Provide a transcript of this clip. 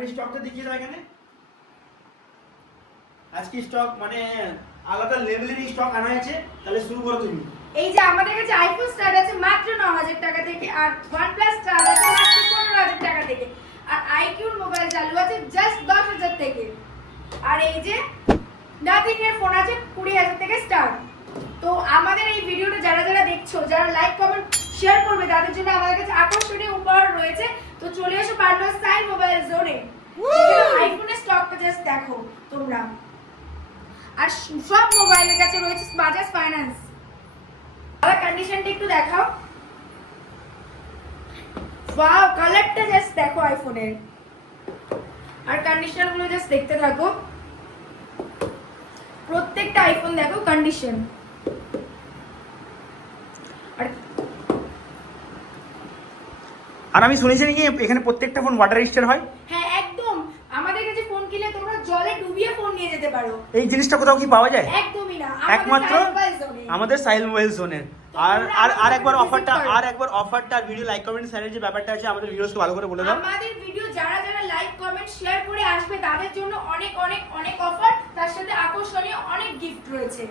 একবার স্টকটা দেখিয়ে দাও এখানে। আজকে স্টক মানে আলাদা লেভেলের স্টক আনা হয়েছে, তাহলে শুরু করো তুমি। এই যে আমাদের কাছে আইফোন স্টার্ট আছে মাত্র 9000 টাকা থেকে, আর OnePlus স্টার্ট আছে মাত্র 15000 টাকা থেকে, আর আইকিউর মোবাইল চালু আছে জাস্ট 10000 থেকে, আর এই যে নাথিং এর ফোন আছে 20000 থেকে স্টার্ট। তো আমাদের এই ভিডিওটা যারা যারা দেখছো, যারা লাইক কমেন্ট শেয়ার করবে, তাদের জন্য আমাদের কাছে আকর্ষণীয় উপহার রয়েছে। তো চলে এসো পার্টনার স্টাইল মোবাইল জোনে, আইফোনের স্টকটা জাস্ট দেখো তোমরা। আর সব মোবাইলের কাছে রয়েছে বাজাজ ফাইন্যান্স। আর কন্ডিশনটা একটু দেখাও। ওয়াও, কালারটা জাস্ট দেখো আইফোনের। আর কন্ডিশনগুলো জাস্ট দেখতে থাকো, প্রত্যেকটা আইফোন দেখো কন্ডিশন। আর আমি শুনেছি নাকি এখানে প্রত্যেকটা ফোন ওয়াটার রেজিস্টার হয়। হ্যাঁ একদম, আমাদের কাছে ফোন কিনলে তোমরা জলে ডুবিয়ে ফোন নিয়ে যেতে পারো। এই জিনিসটা কোথাও কি পাওয়া যায়? একদমই না, একমাত্র আমাদের সাইল মোবাইল জোনের। আর একবার অফারটা আর ভিডিও লাইক কমেন্ট শেয়ারের যে ব্যাপারটা আছে আমাদের ভিউয়ার্সকে ভালো করে বলে দাও। আমাদের ভিডিও যারা যারা লাইক কমেন্ট শেয়ার করে আসবে তাদের জন্য অনেক অনেক অনেক অফার, তার সাথে আকর্ষণীয় অনেক গিফট রয়েছে।